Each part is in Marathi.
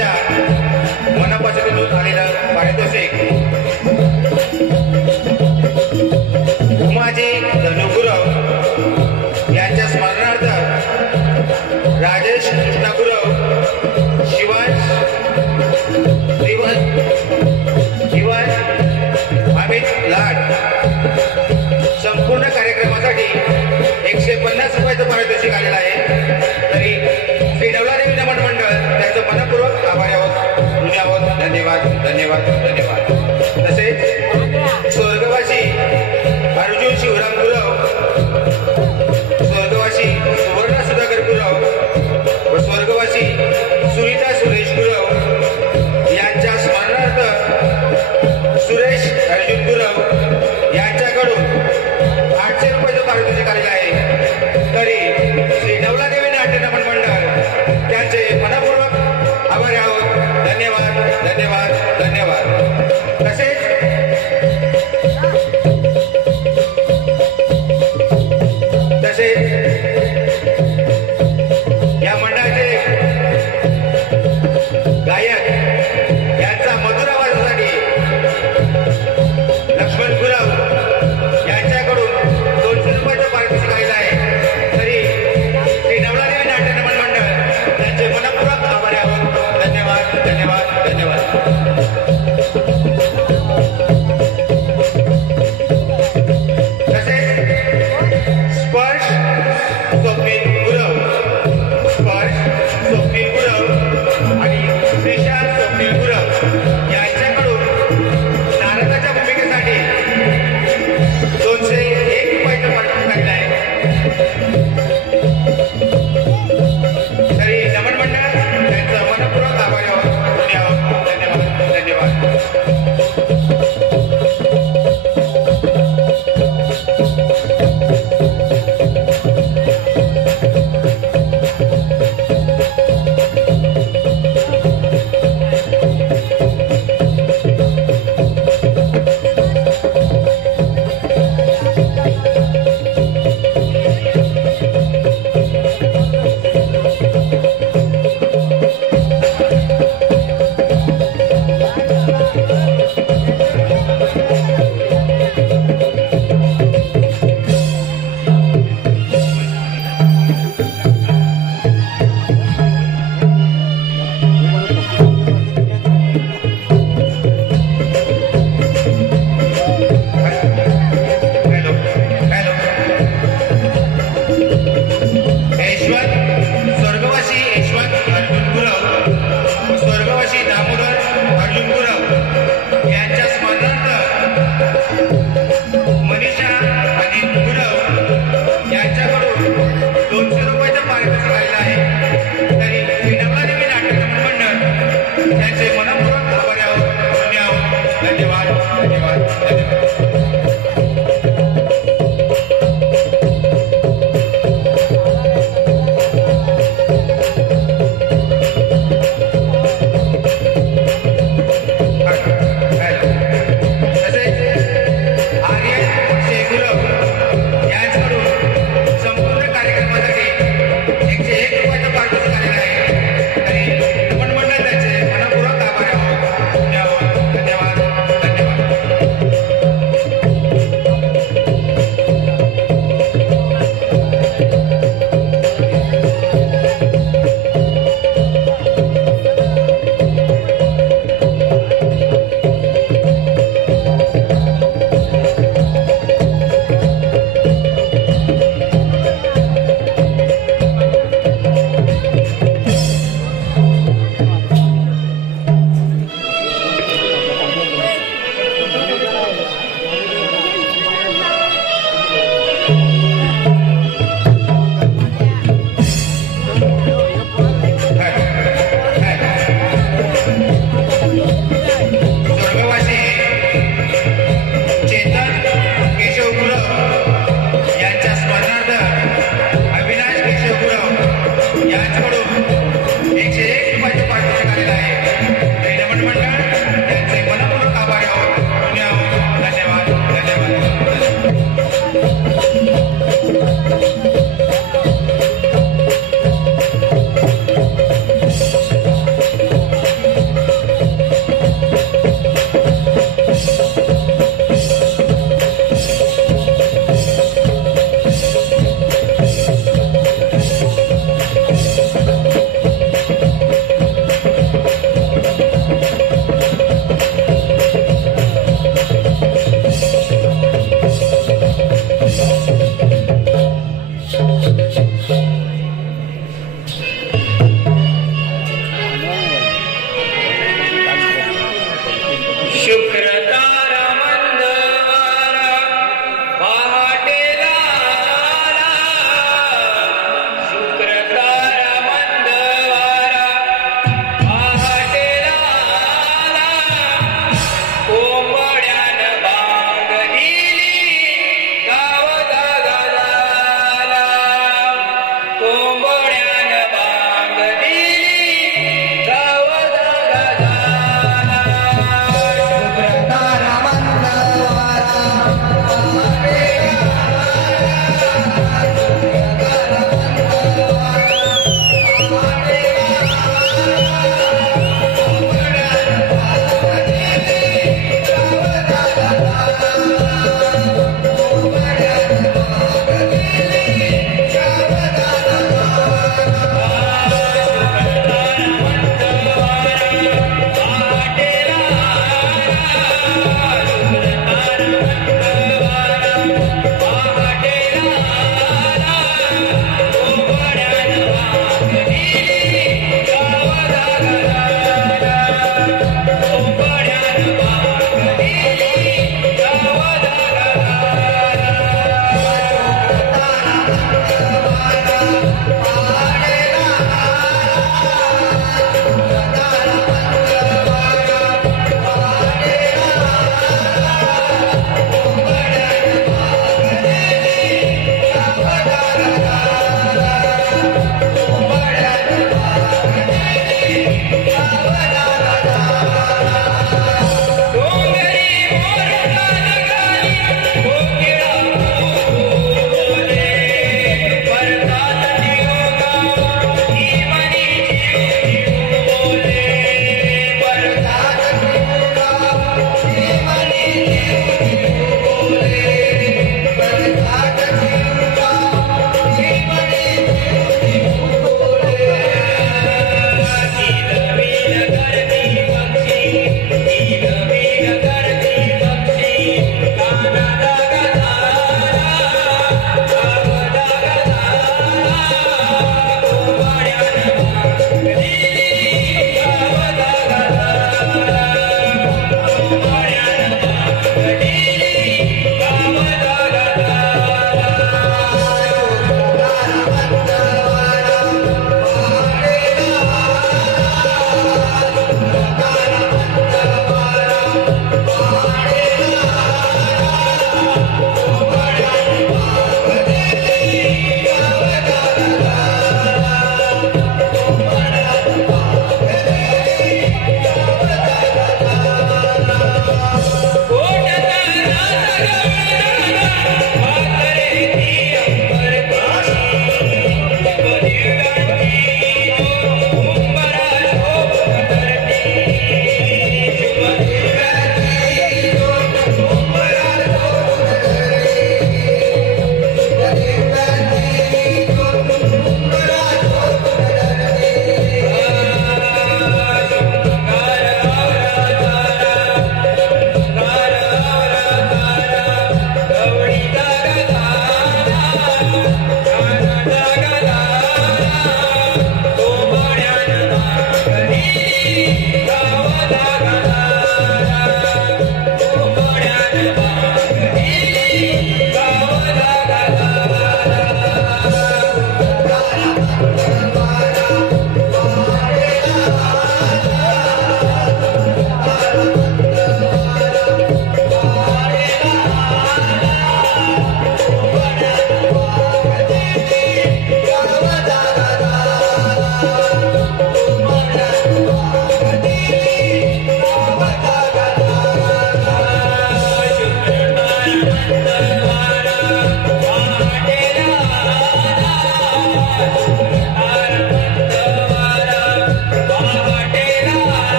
यांच्या मनापासून आलेलं पारितोषिक उमाजी धनुगुरव यांच्या स्मरणार्थ राजेश कृष्णगुरव शिवाज अमित लाड संपूर्ण कार्यक्रमासाठी 150 रुपयाचं पारितोषिक आलेलं आहे। तरी श्री नवलादेवी नमन मंडळ त्यांचं मनपूर्वक आभारी आहोत, ऋणी आहोत। धन्यवाद धन्यवाद धन्यवाद। तसेच स्वर्गवासी अर्जुन शिवराम गुरव, स्वर्गवासी सुवर्ण सुधाकर गुरव व स्वर्गवासी सुनीता सुरेश गुरव यांच्या स्मरणार्थ सुरेश अर्जुन गुरव यांच्याकडून 800 रुपयाचं पारितोषिक आलेलं आहे। तरी श्री नवलादेवी नाट्य नमन मंडळ त्यांचे मनपूर्वक आभारी आहोत। धन्यवाद धन्यवाद धन्यवाद। तसेच या मंडळाचे गायक यांचा मधुर आवाजासाठी लक्ष्मण गुरव यांच्याकडून 200 रुपयाचं पारितोषिक आलेलं आहे। तरी श्री नवलादेवी नाट्य नमन मंडळ त्यांचे मनपूर्वक आभारी आहोत। धन्यवाद धन्यवाद धन्यवाद।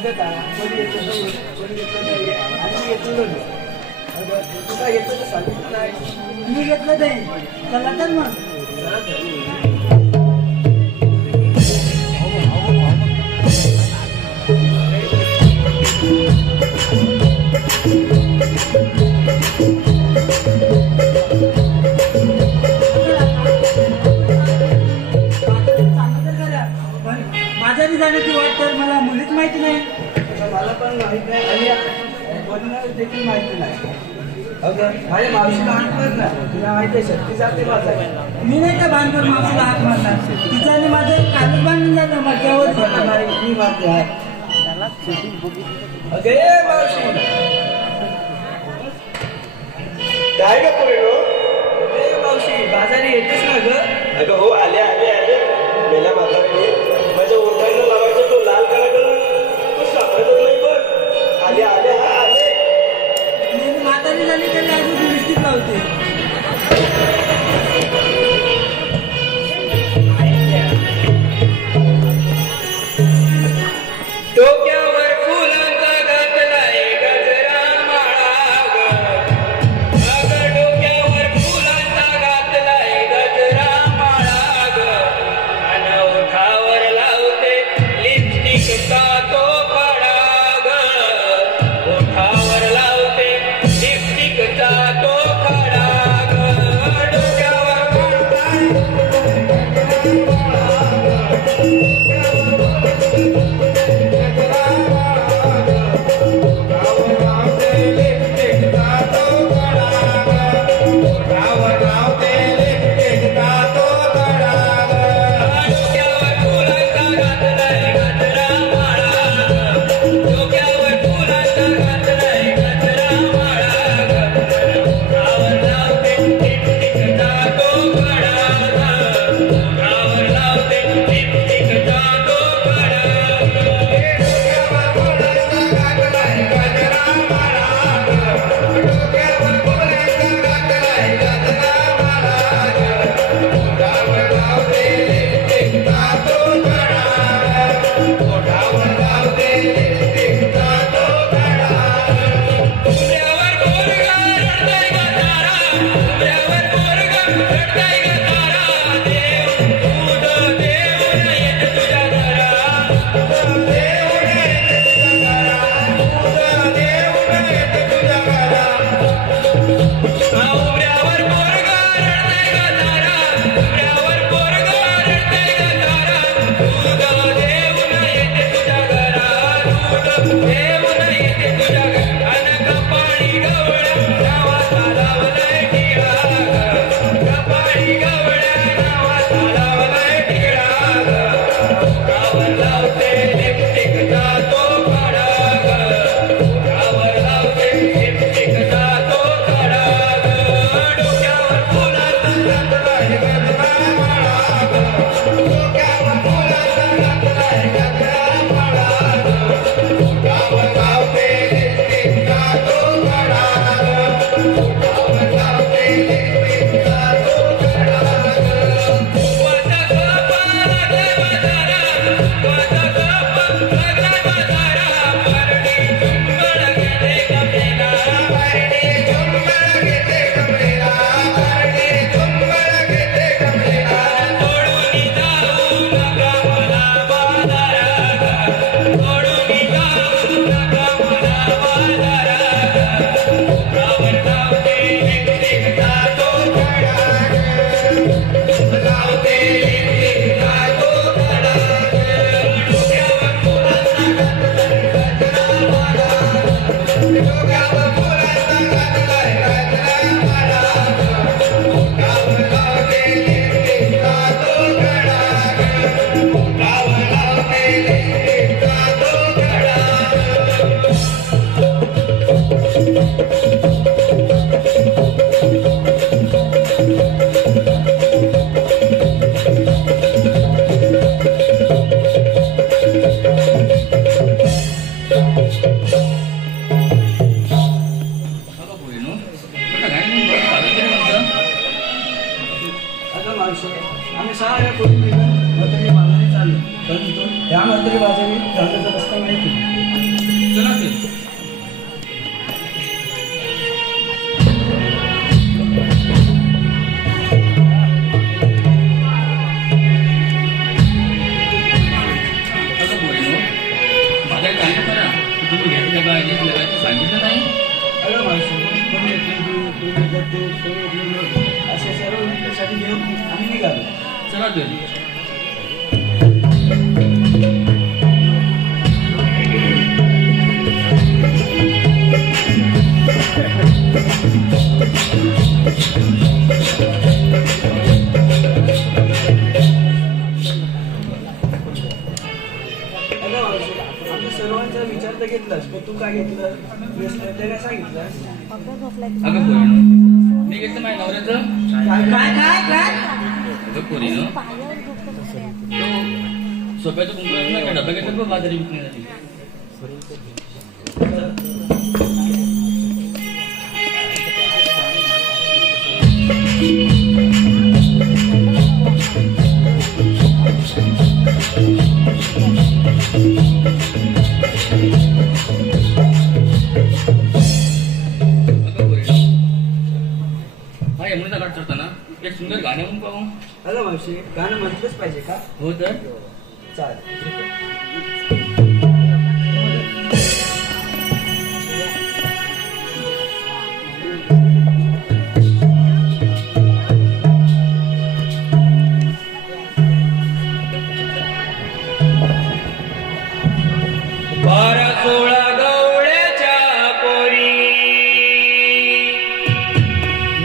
अगं का कोणी येतो नाही कोणी येतो नाही आणि मी येतो नाही अगं तुला येतो तर सांगितलं नाही मी घेतलं नाही चला तर मग चला तर. माझ्यानी जाण्याची वाट तर मला मुलीच माहिती नाही. मला पण माहित नाही आणि कोणाला देखील माहिती नाही अगं माझ्या मावशीला हात मार ना तुला माहिती आहे शक्ती जाते माझा मी नाही का भानकर मावशीला हात मारणार. तिचा आणि माझं कालच भांडण झालं मध्यावर. मी मारते हात अगे ए मावशी काय ग पोरीनो? ए मावशी बाजारी येतेस ना ग अगं हो आले आले आले मेल्या म्हातारीने माझ्या ओठांना लावायचा तो लाल काळा कलर तो सापडतच नाही बघ. आले आले हा आले. मी म्हातारी झाली तरी अजून लिपस्टिक लावते. डोक्यावर फुलांचा घातलाय गजरा माळा ग. अगं डोक्यावर फुलांचा घातलाय गजरा माळा ग. अन ओठावर तुम्ही घेतल्या पाहिजे लग्नाचं सांगितलं नाही अगं मावशी कोणी कोणी जाते कोणी असे सर्व साठी घेऊन आम्ही निघालो. चला तरी अगं मावशी आमच्या सर्वांचा विचार तर घेतलास पण तू काय घेतलं ब्रेसलेट ते काय सांगितलं. अगं पोरीनं मी घेतलं माझ्या नवऱ्याचं काय काय काय अगं पोरीनं सोप्याचं कुंकू ना का डबा घेतलं बघ बाजारी विकण्यासाठी हा यमुनेचा घाट चढताना एक सुंदर गाणं म्हणून पाहू. अगं मावशी गाणं म्हटलंच पाहिजे का. हो तर चालेल. बारा सोळा गवळ्याच्या पोरी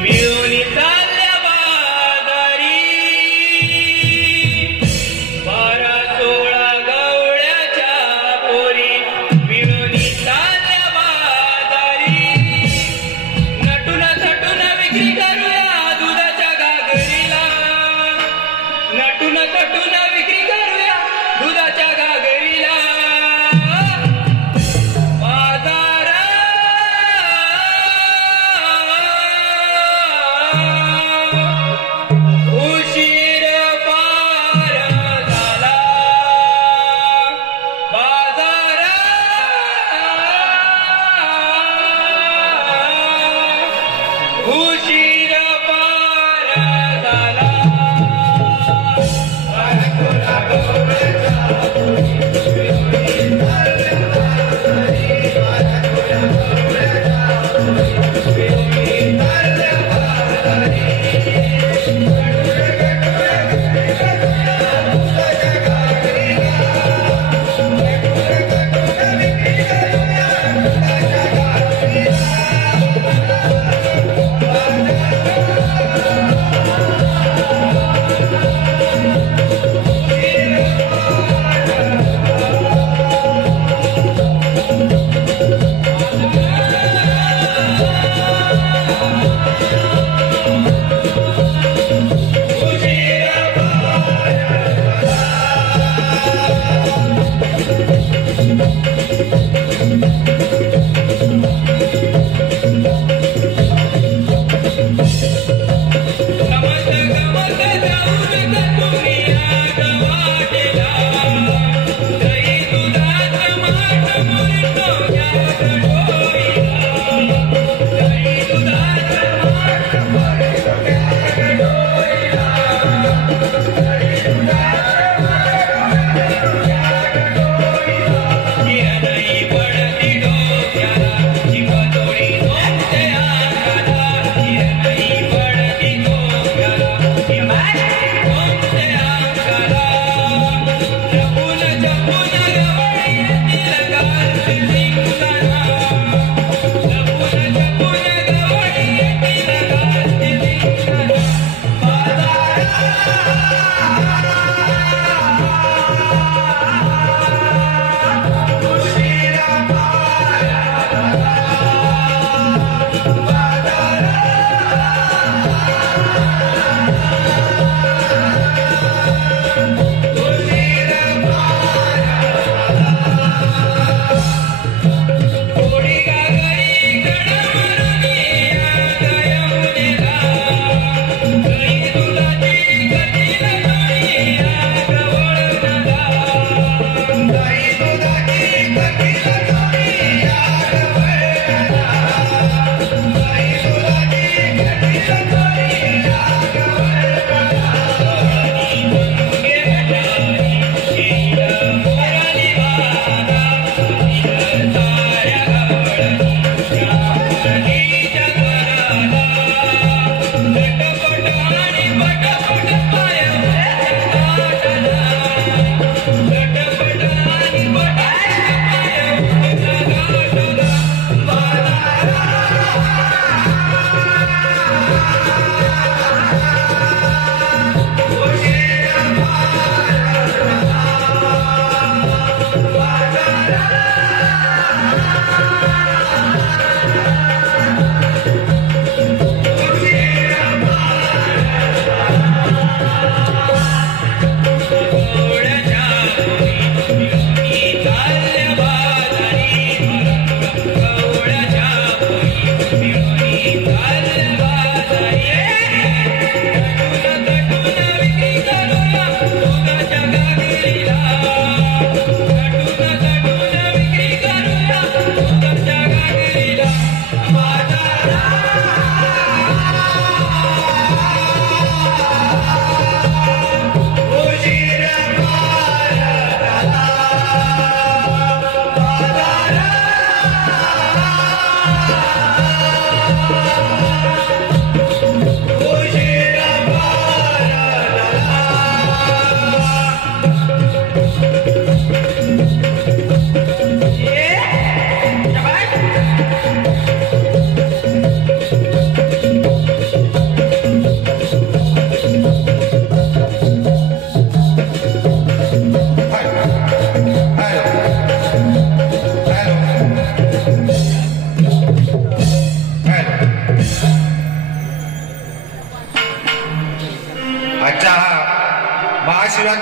मिळून चालल्या बाजारी. बारा सोळा गवळ्याच्या पोरी मिळून चालल्या बाजारी. नटून थटून विक्री करूया दुधाच्या घागरीला. नटून थटून विक्री करूया दुधाच्या घागरीला.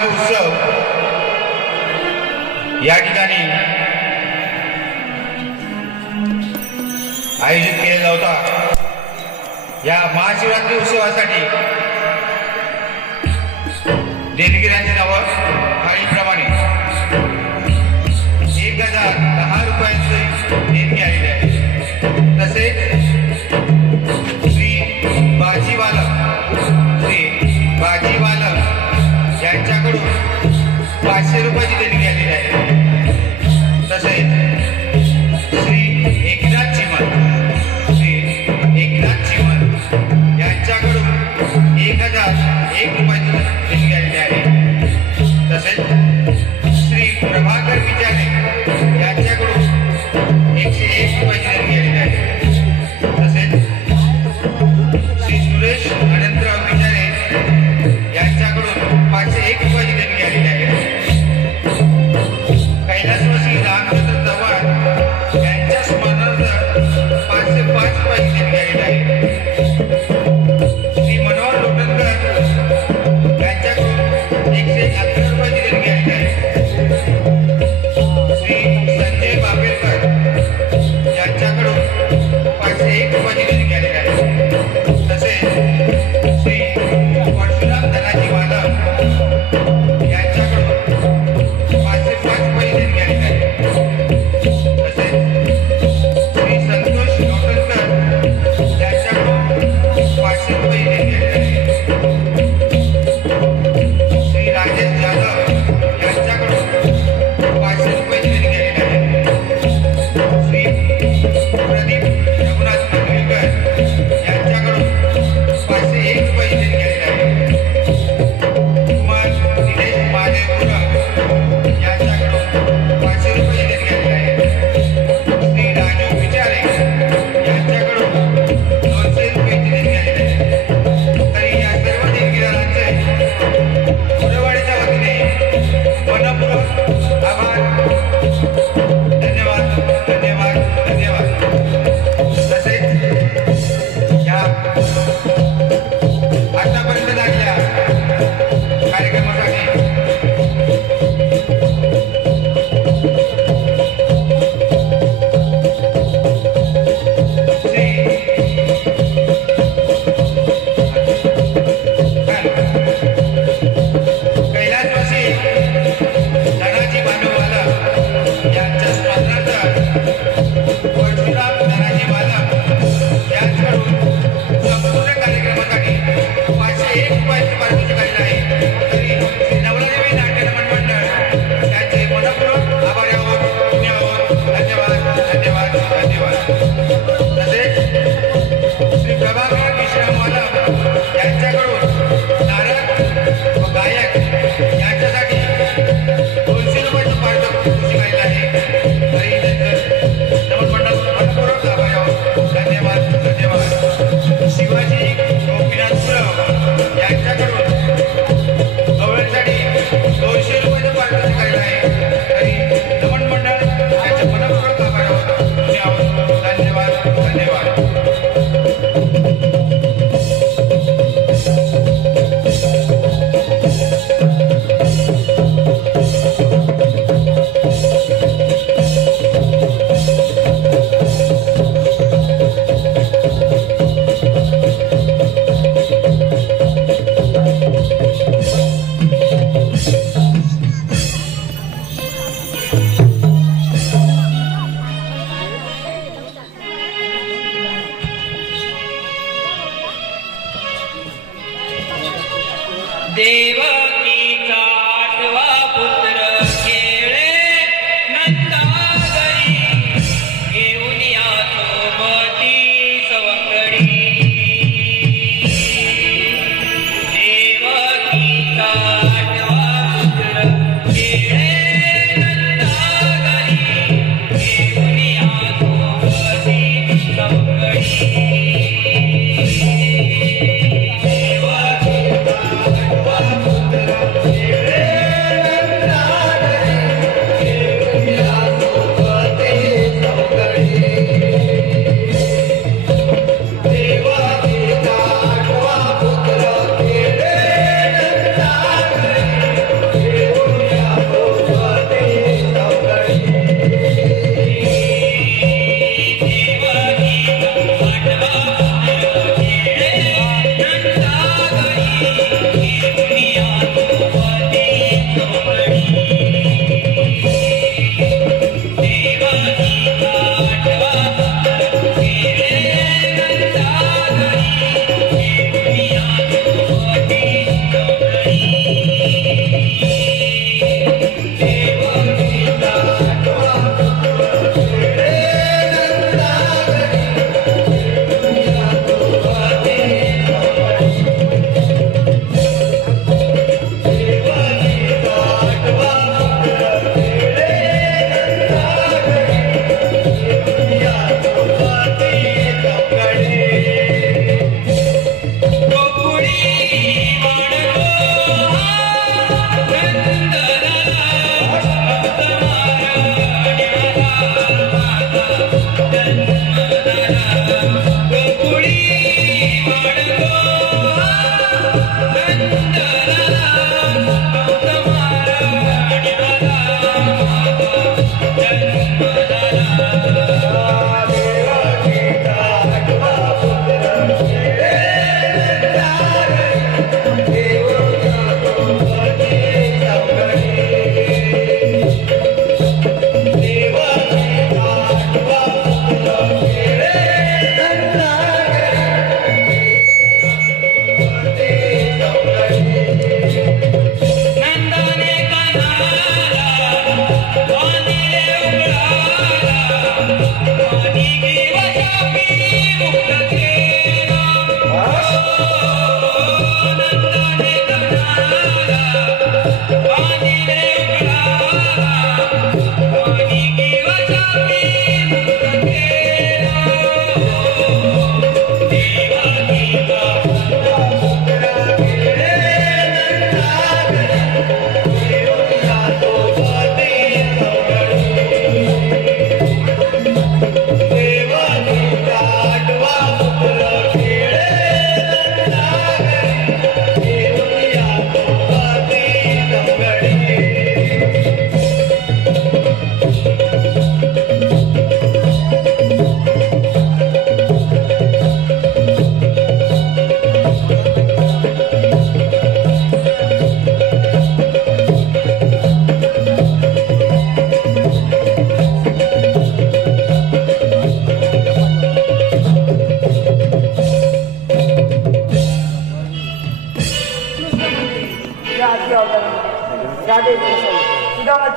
महाशिवरात्री उत्सव या ठिकाणी आयोजित केलेला होता. या महाशिवरात्री उत्सवासाठी देणगीरांची नावं खालीलप्रमाणे 1010 रुपयांची देणगी आलेली आहे. तसेच श्री बाजीवालक यांच्याकडून 500 रुपयाची देणगी आलेली आहे. तसेच श्री एकनाथ चिमन यांच्याकडून 1001 रुपयाची देणगी आलेली आहे. तसेच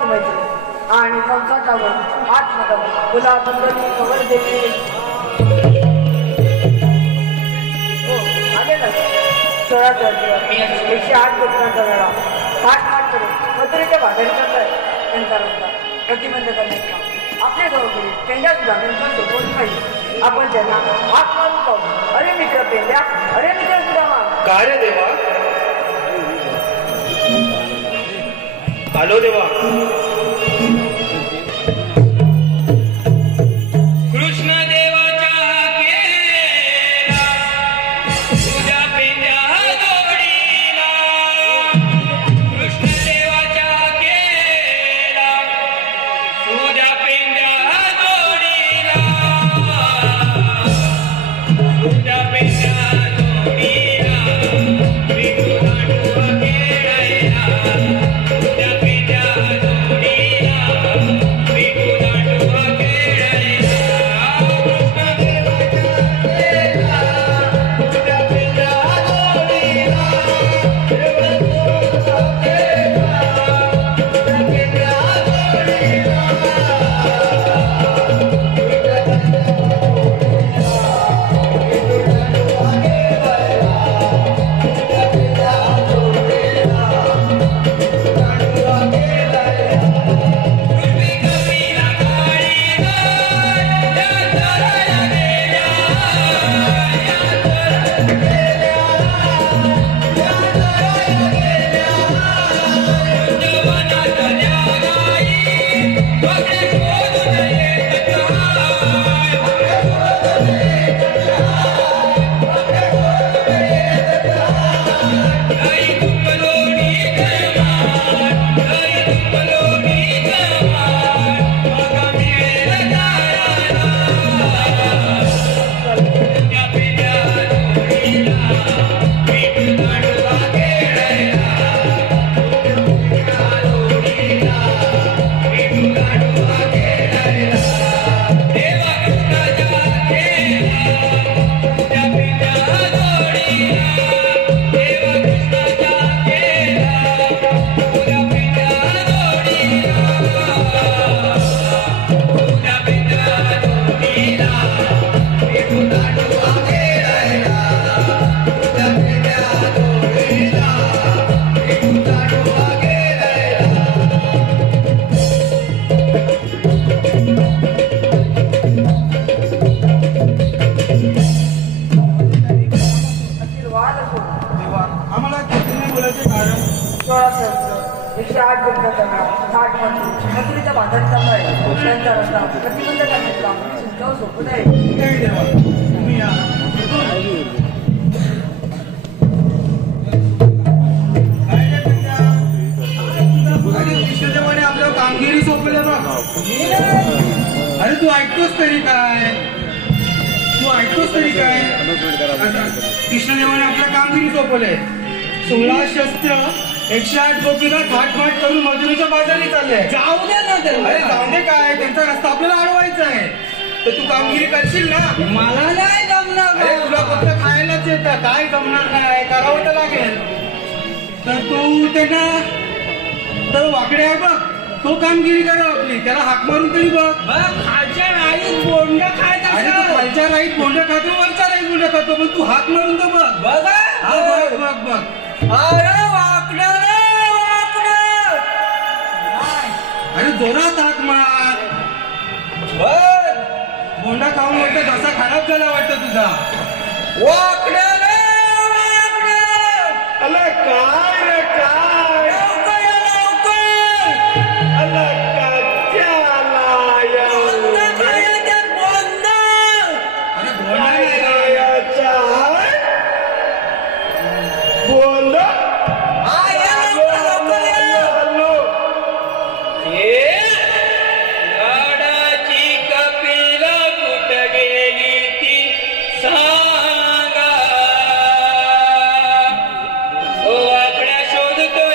मैत्री आणि संसारावर आत्मदम गुलाबंदनी कवर देते. हो आले ना 16 तारखेला 108 लोकांचा वेळा थाटमाट करून मथुरेच्या भागारी करताय त्यांचा रस्ता प्रतिबंध करण्यात काम आपल्या जवळ पेंड्या सुद्धा त्यांचा सोपवली पाहिजे. आपण त्यांना हात मारून पाहू. अरे मित्र पेंड्या, अरे मित्र सुद्धा काय रे देवा? आलो देवा. कृष्ण देवाच्या केला तुझ्या पेंड्या जोडीला. कृष्ण देवाच्या केला तुझ्या पेंड्या जोडीला. तुझ्या पेंड्या जोडीला विठू दांडू खेळायला. तुझ्या पेंड्या जोडीला विठू दांडू खेळायला. आशीर्वाद असो. आम्हाला नाही बोलायचे कारण 16 तारखेला 108 लोकांचा वेळा थाटमाट मथुरेच्या भागारी चाललाय त्यांचा रस्ता प्रतिबंध करण्यात काम तुमच्यावर सोपत आहे. नाही देवा तुम्ही या. अरे कृष्णदेवाने आपल्यावर कामगिरी सोपवलं बघ. अरे तू ऐकतोस तरी काय? तू ऐकतोस तरी काय? कृष्णदेवाने आपल्या कामगिरी सोपवलंय. 16 शस्त्र 108 गोपीला थाटमाट करून मजुरीच्या बाजारी चालले. जाऊ दे ना अरे जाऊ दे काय, त्यांचा रस्ता आपल्याला अडवायचा आहे. तर तू कामगिरी करशील ना? मला नाही जमणार. अरे तुला फक्त खायलाच येतं, काय जमणार नाही, करावं तर लागेल. तर तू त्यांना तर वाकडे आहे बघ, तो कामगिरी करा आपली, त्याला हाक मारून तरी बघ. खालच्या राईत बोंड आणि तू खालच्या राईत बोंड खातो, वरच्या राईत बोंड खातो, पण तू हाक मारून तर बघ. बघा हा बघ बघ बघ. अरे वाकडं रे वाकडं. अरे जोरात हाक मार. बोंडा खाऊन वाटतं घसा खराब झाला वाटतं तुझा. वाकडं रे वाकडं. अला काय रे काय? लवकर ये, लवकर. अला काच्याला बोंड खायचे, बोंड. अरे बोंडा नाही रे. याच्या बोल. हा, ये लवकर, लवकर ये. गाडाची कपिला कुठ गेली ती सांगा. ओ वाकड्या शोधतो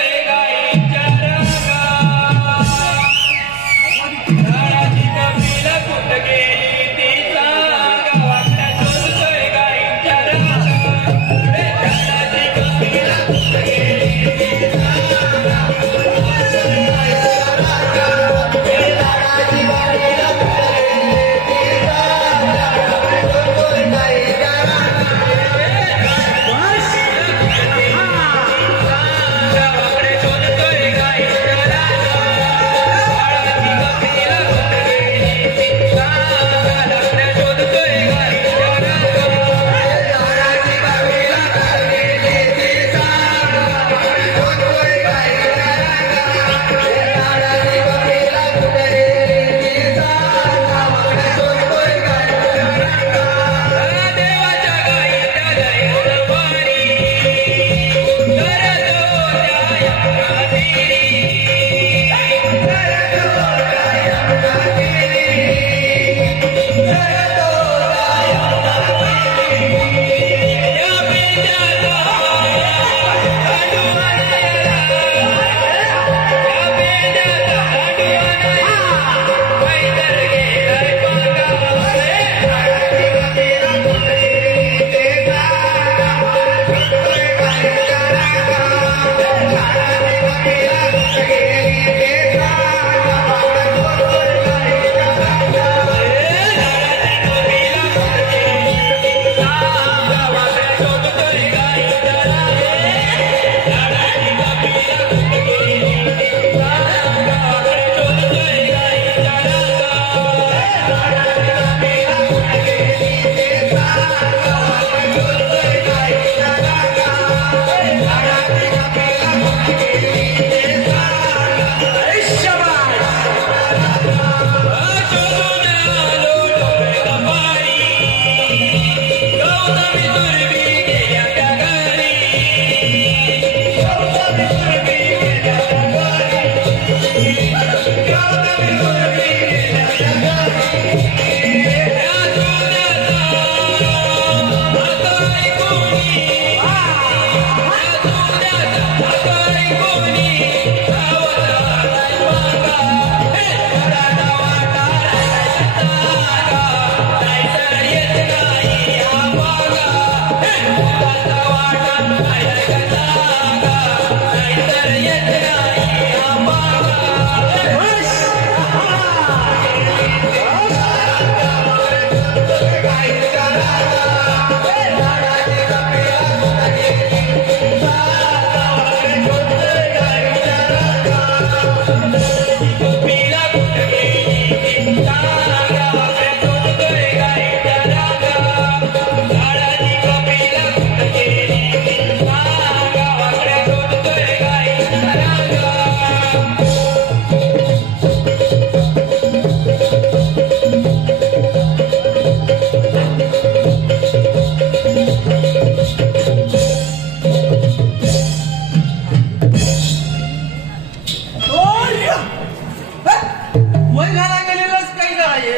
वय घाला गेलेलंच काही काय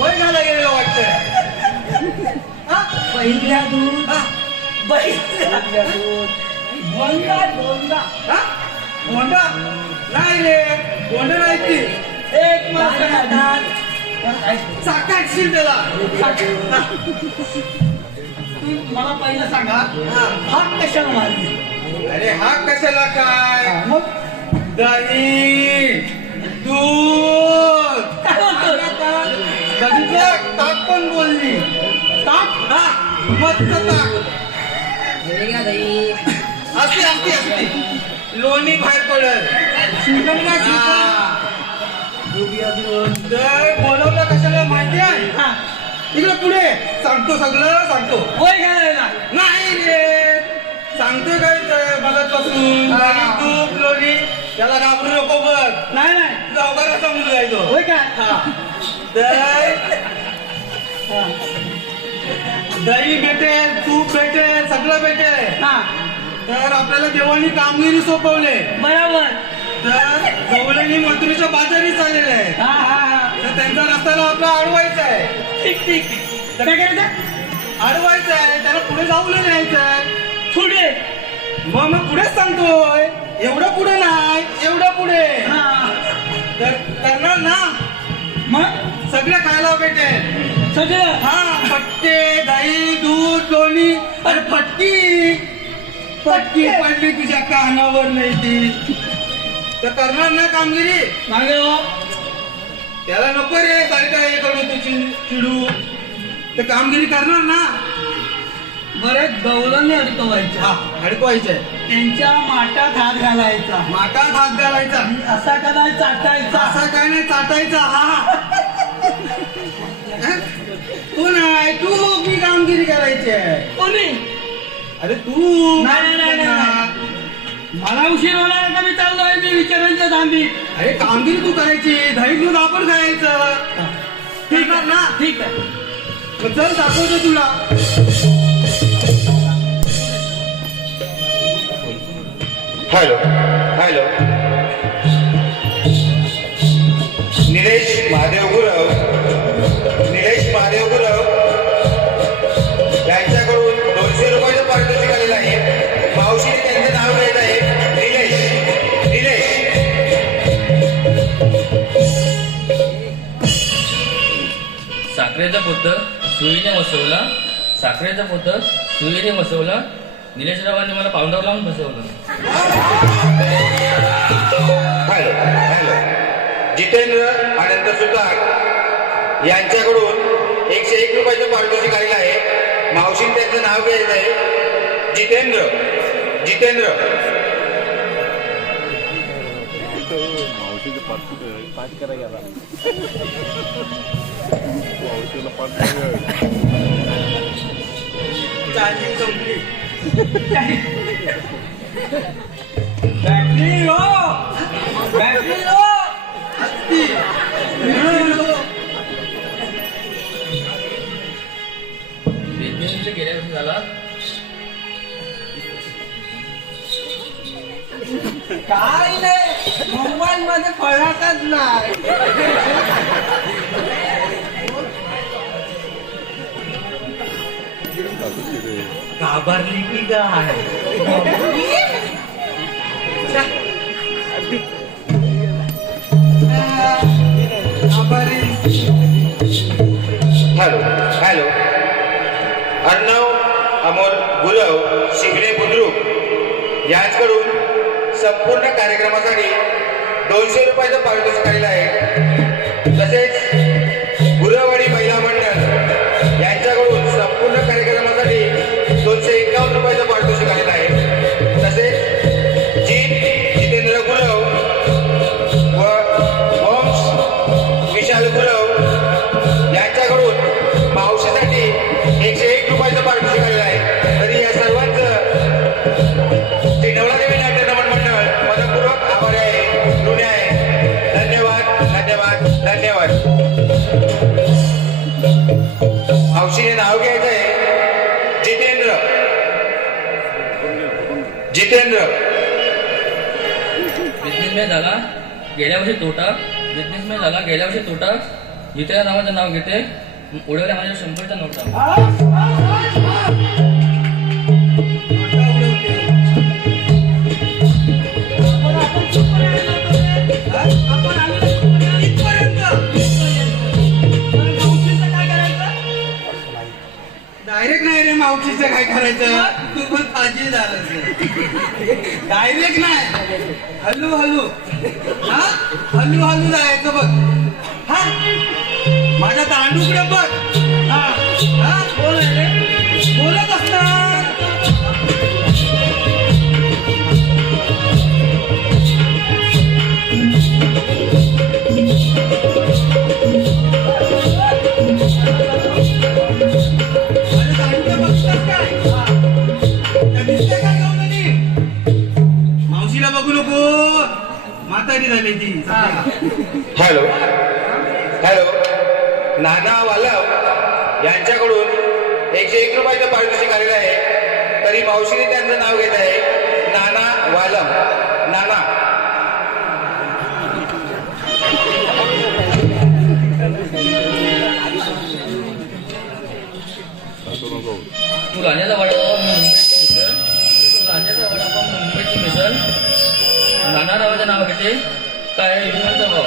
वय घाला गेलेलं वाटतं हा? पहिल्या दूध हा? पहिल्या दूध दोनदा दोनदा हा? होंडा नाही रे होंडा नाही ती एक हातात चाकाटशील त्याला तू मला पहिलं सांगा हात कशाला मारली अरे हा कशाला काय मग दही दूध काय बोलतो बघितलं ताक पण बोलली ताक हा मस्त ताक दही असते असते असते लोणी बाहेर पडत सुगंधा तर बोलवलं कशाला माहिती आहे हा इकडे पुढे सांगतो सगळं सांगतो वय घालायला नाही रे सांगतो काय बघत पासून हा. तूप लोणी त्याला घाबरू नको बघ नाही नाही गावगार समजून जायचो होय काय हा तर दही भेटेल तूप भेटेल सगळं भेटेल हा तर आपल्याला देवानी कामगिरी सोपवले बरोबर तर गवळणी मथुरेच्या बाजारी चाललेले आहे हा हा हा तर त्यांचा रस्त्याला आपला अडवायचा आहे ठीक ठीक ठीक काय करायचं अडवायचा आहे त्याला पुढे जाऊ नाही न्यायचं आहे पुढे मग पुढेच सांगतोय एवढं पुढे नाही एवढं पुढे हा तर करणार ना मग सगळं खायला भेटेल सगळं हा फटके दही दूध लोणी अरे फटकी फटकी पडली तुझ्या कानावर नाही ती तर करणार ना कामगिरी मागे हो त्याला नको रे सारखं हे करू तू चिडू तर कामगिरी करणार ना बरेच गवळणी अडकवायच्या हा अडकवायचंय त्यांच्या माटात हात घालायचा माटात हात घालायचा असा कदा चाटायचा असा काय नाही चाटायचा हा तू नाही तू मी कामगिरी करायची आहे कोणी अरे तू नाही, नाही, नाही, नाही. मला उशीर होणार का मी चाललोय मी विचारायचं धांदी अरे कामगिरी तू करायची दही दूध आपण खायचं ठीक आहे ना ठीक आहे मग चल दाखवतो तुला हॅलो हॅलो निलेश महादेव गुरव यांच्याकडून 200 रुपयाचं पारितोषिक आलेलं आहे मावशीने त्यांचं नाव घेत आहे निलेश साखरेचं पोतं सुईने वसवला साखरेचं पोतं सुईने वसवला निलेशरावांनी मला पाऊंडावर लावून बसवलं. हॅलो जितेंद्र अनंत सुतार यांच्याकडून 101 रुपयाचं पारितोषिक आलेलं आहे मावशीने त्यांचं नाव घ्यायचं आहे जितेंद्र पाठ करायला मावशीला पाठ करायला चार्जिंग संपली बॅटरी लो असती बिझनेस गेल्या वर्षी झाला काय नाही मोबाईल मध्ये फळातच नाही घाबरली की काय हॅलो अर्णव अमोल गुरव शिंगणे बुद्रुक यांच्याकडून संपूर्ण कार्यक्रमासाठी 200 रुपयाचं पारितोषिक आलेलं आहे. तसेच गुरवाडी महिला मंडळ यांच्याकडून संपूर्ण कार्यक्रमासाठी 251 रुपयाचं पारितोषिक आलेलं आहे. तसेच जितेंद्र गुरव व वंश विशाल गुरव यांच्याकडून मावशीसाठी 101 रुपयाचं पारितोषिक आलेलं आहे. तरी या सर्वांचं श्री नवलादेवी नाट्य रमण मंडळ मनपूर्वक आभारी आहे, ऋणी आहे. धन्यवाद धन्यवाद धन्यवाद. मावशीने नाव घ्यायचं आहे जितेंद्र. जितेंद्र बिझनेसमॅन झाला गेल्या वर्षी तोटा. बिझनेसमॅन झाला गेल्या वर्षी तोटा. जितेंद्र नावाचं नाव घेते. उडवल्या माझ्या 100चा नोटा. डायरेक्ट नाही रे मावशीचं काय करायचं. तू पण ताजी झालं. डायरेक्ट नाही, हल्लू हल्लू. हा हल्लू हल्लू जायचं बघ. हा माझ्या दांडूकडे बघ. हा हा बोल रे, बोलत असणार. मावशीला बघू नको, म्हातारी झाली ती. Hello hello. नाना वालव यांच्याकडून 101 रुपयाचं पारितोषिक आलेलं आहे. तरी मावशीने त्यांचं नाव घेत आहे नाना वालम. नाना तू लांज्याचा वडापाव मुंबईची मिसळ. नाना नावाचं नाव घेते. काय विमानचा भाव.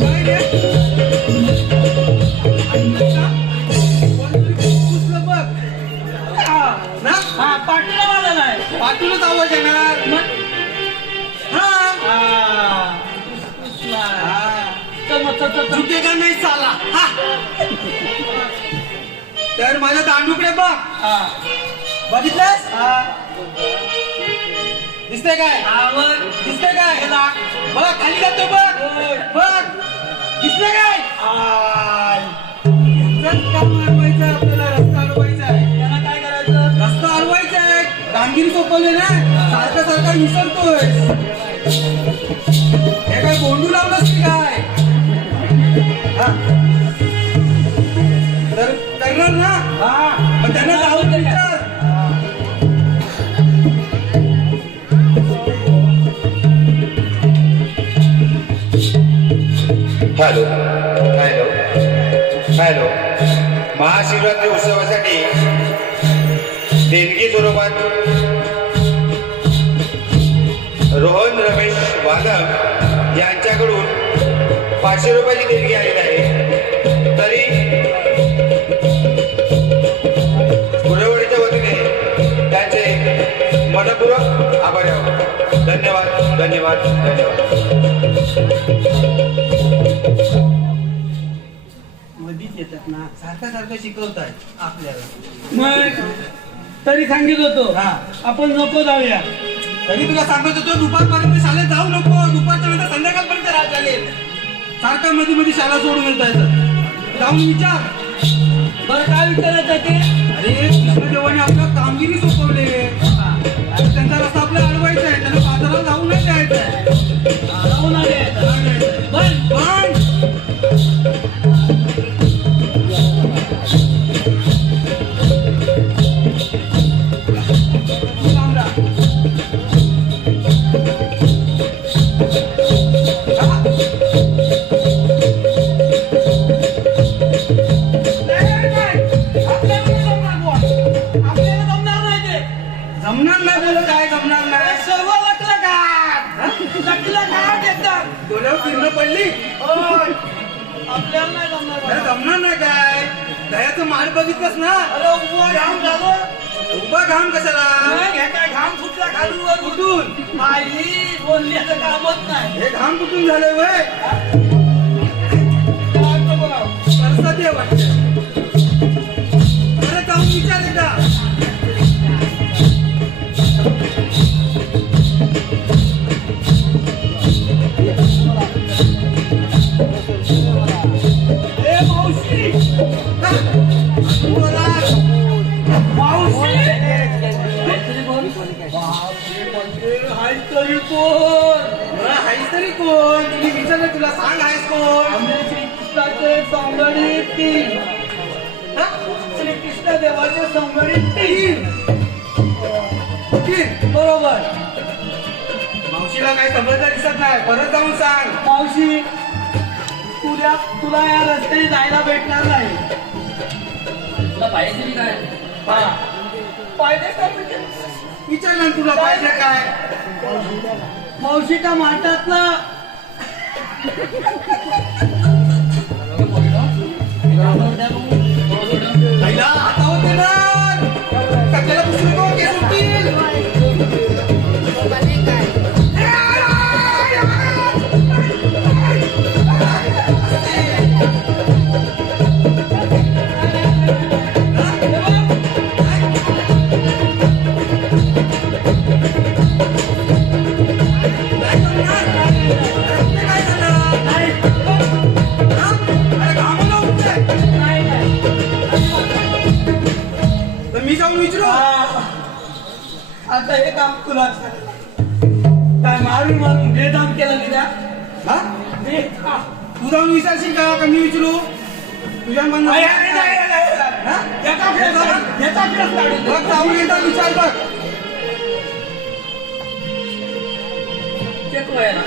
काय रे? पुसलं बघ. ना? पाठूनच आवाज येणार. झुकेगा नाही चाला. हा. तर माझ्या दांडूकडे बघ. बघितलंस? दिसतंय काय? दिसतंय काय? बघ खाली जातो बघ. बघ दिसतंय काय? यांचंच काम अडवायचं आपल्याला. रस्ता अडवायचा आहे. त्यांना काय करायचं? रस्ता अडवायचा आहे. कामगिरी सोपवली ना, सारखं सारखं विसरतोय. हे काय बोंडू लावलंस की काय? हा. तर करणार ना. मग त्यांना जाऊन विचार. Hello hello hello. महाशिवरात्री उत्सवासाठी देणगी स्वरूपात रोहन रमेश वालम यांच्याकडून 500 रुपयाची देणगी आलेली आहे. तरी गुरवडीच्या वतीने त्यांचे मनपूर्वक आभारी आहोत. धन्यवाद धन्यवाद धन्यवाद. मधीच येतात ना, सारखं सारखं शिकवताय आपल्याला. मग तरी सांगित होतो आपण नको जाऊया. तरी तुला सांगत होतो दुपारपर्यंत शाळेत जाऊ नको. दुपारच्या नंतर संध्याकाळपर्यंत राहा चालेल. सारखं मध्ये मध्ये शाळा सोडून येत आहे. जाऊन विचार. बरं काय विचारायचं ते? अरे कृष्णदेवाने आपलं कामगिरी सोपवले. आता त्यांचा रस्ता आपल्याला अडवायचा आहे. त्यांना बाजारात जाऊन नाही द्यायचं आहे. जाऊन आले पण पण जमणार नाही बोलत. काय जमणार नाही. सर्व लटलं का? नकला नाव देतात डोळ्यावर किरण पडली होय. आपल्याला नाही जमणार अरे बाबा. जमणार नाही काय दह्याचं माल बघितलंस ना अरे उभा घाम झालो उभा घाम कशाला नाही, हे काय घाम फुटला खालूवर कुठून आई बोलण्याचं कामच नाही हे घाम कुठून झालंय वय काय नको राव. सरस्वती आहे वाटतं अरे जाऊन विचार एकदा ए मावशी हा, बोला. मावशी काहीतरी बोल. बापरे, म्हणजे हाय तरी कोण मला हायस तरी कोण तुम्ही विचारलं तुला सांग आहेस कोण आम्ही श्रीकृष्णाचे संगडी तीन हा? श्रीकृष्ण देवाचे संगडी तीन वकील, बरोबर मावशीला काही समजलं दिसत नाही परत जाऊन सांग मावशी तुला या रस्त्याने जायला भेटणार नाही तुला पाहिजे तरी काय हा. पाहिजे का म्हणजे? विचारलं ना तुला पाहिजे काय मावशीच्या माठातला पहिला हातावर देणार कचऱ्याला पुसू नको केस उठतील नाही जमणार. अरे कुठे काय झालं? हा? अरे घामाला उठतंय. तर मी जाऊन विचारू आता हे काम तुला काय मारून बेदाम केला निरा हा तू जाऊन विचारशील का मी विचारू तुझ्या मनात हा? बघ जाऊन एकदा विचार बघ चेक व्हायला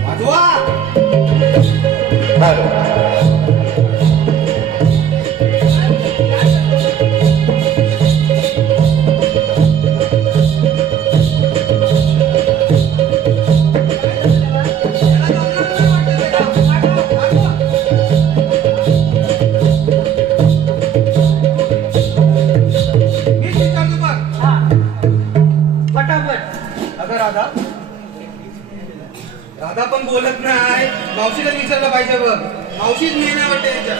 वाजवा मीच विचारतो बघ फटाफट अगं राधा राधा पण बोलत नाही मावशीला विचारलं पाहिजे बघ मावशीच मेन आहे वाटते याच्या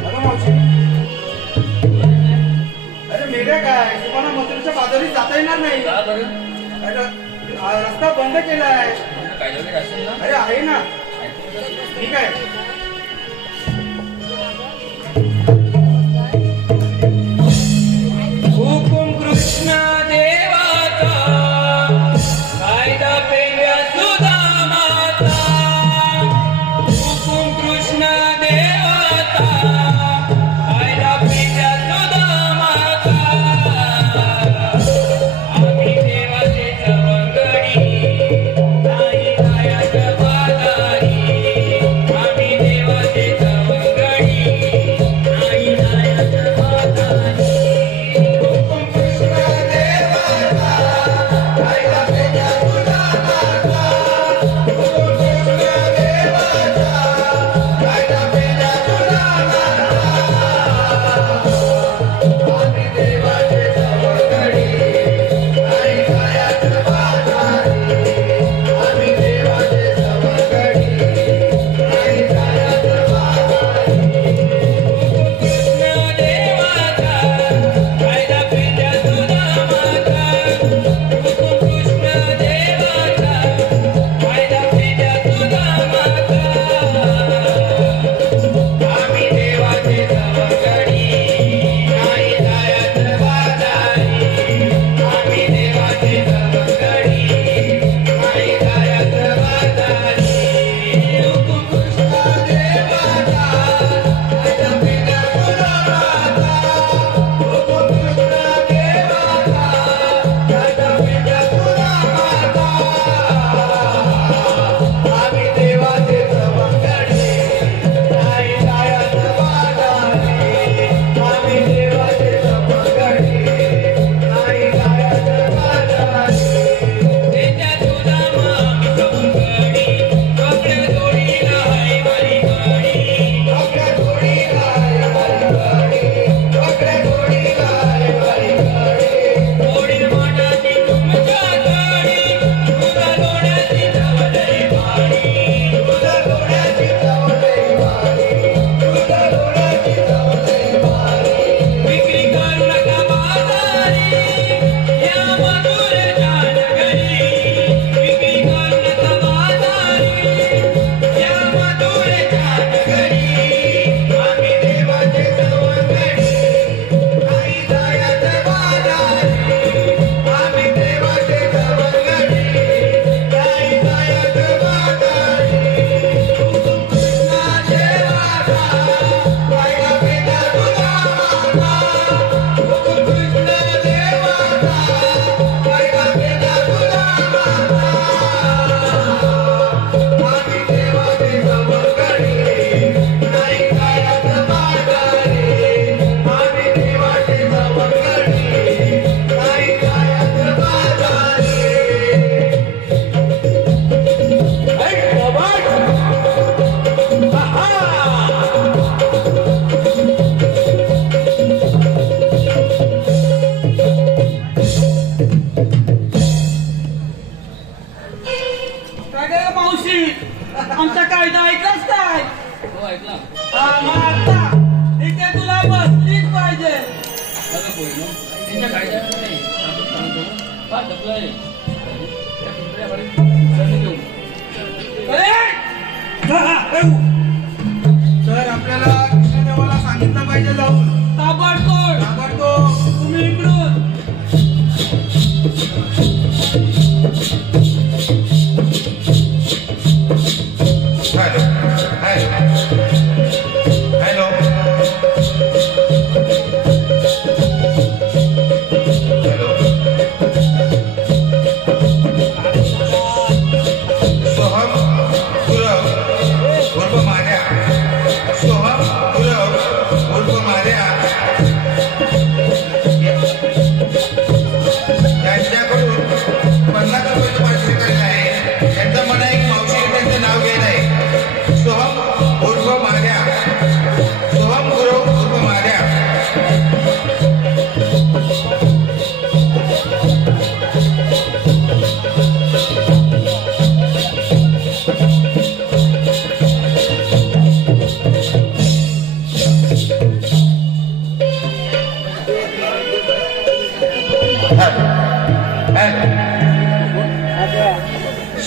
अगं मावशी अरे मेढ्या काय तुम्हाला मथुरेच्या बाजारीत जाता येणार नाही का बरं अरे रस्ता बंद केलाय काय वगैरे असेल ना अरे आहे ना ऐकून तर ठीक आहे हुकुम कृष्ण देवाचा कायदा पेंड्या सुदामाचा हुकुम कृष्ण देवाचा कायदा पेंड्या सुदामाचा आम्ही देवाचे सवंगडी नाही जायचं बाजारी आम्ही होईल ना. त्यांच्या कायद्यामध्ये नाही आपण सांगतो फार ढकलं आहे त्या पिंपऱ्याकडे सण घेऊन तर आपल्याला कृष्णदेवाला सांगितलं पाहिजे जाऊन ताबडतोब ताबडतोब तुम्ही इकडून hello hello hello hello Soham Gurav उर्फ मार्या सोहम गुरव उर्फ मार्या यांच्याकडून 50 रुपयाचं पारितोषिक आलेलं आहे. त्यांचं मला एक मावशीने त्यांचं नाव घ्यायचं आहे. सोहम उर्फ मार्या सोहम गुरव उर्फ मार्या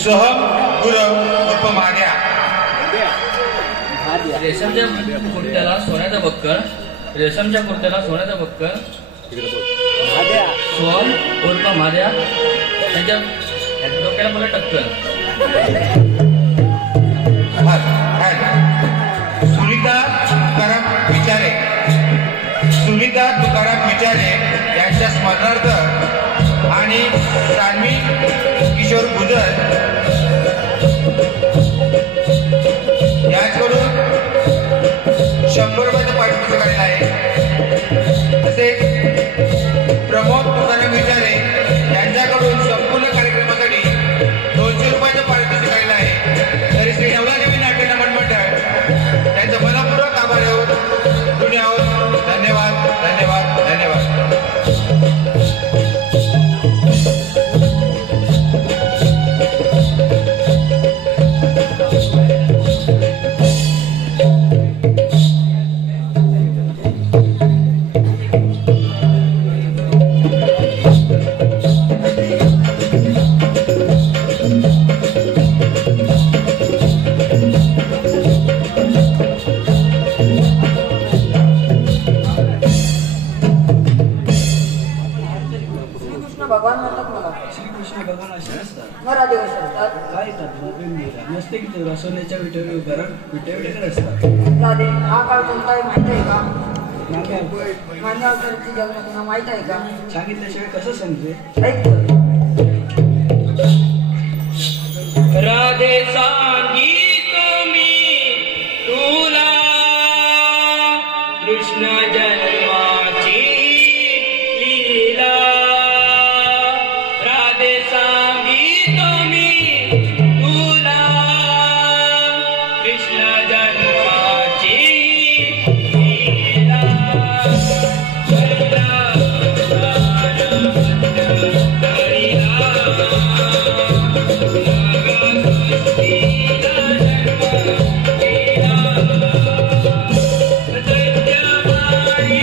सोहम गुरव उर्फ मार्या रेशमच्या कुर्त्याला सोन्याचा बक्कळ रेशमच्या कुर्त्याला सोन्याचा बक्कळ सोहम उर्फ मार्या त्यांच्या डोक्याला मला टक्कल सुनीता तुकाराम विचारे सुनीता तुकाराम विचारे यांच्या स्मरणार्थ आणि सान्वी किशोर गुजर याचकडून 100 रुपयाचं पारितोषिक आलेलं आहे. तसेच प्रमोद तुकाराम विचारे यांच्याकडून संपूर्ण कार्यक्रमासाठी 200 रुपयाचं पारितोषिक आलेलं आहे. तरी श्री नवलादेवी नाट्यनमन मंडळ त्यांचं मनपूर्वक आभार आहोत ऋणी आहोत. धन्यवाद धन्यवाद धन्यवाद. श्रीकृष्ण भगवान म्हणतात मला श्रीकृष्ण भगवान असे असतात मग राधे कसे असतात काय करतात नसते की ते सोन्याच्या विटेवर असतात. राधे हा काळ कोणता आहे माहित आहे का? मागे मान्य अवताराची जन्म तुला माहित आहे का? सांगितल्याशिवाय कसं समजे. ऐक तर. राधे सांगित मी तुला कृष्ण जन्माची लीला राधे सांगित मी तुला कृष्ण जन्माची लीला दैत्यमाळी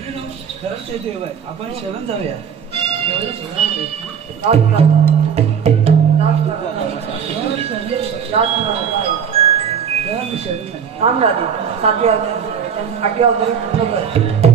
खरंच येतोय बाय आपण शरण जाऊया थांब राहते 7वी 8वी अवतरी पूर्ण कर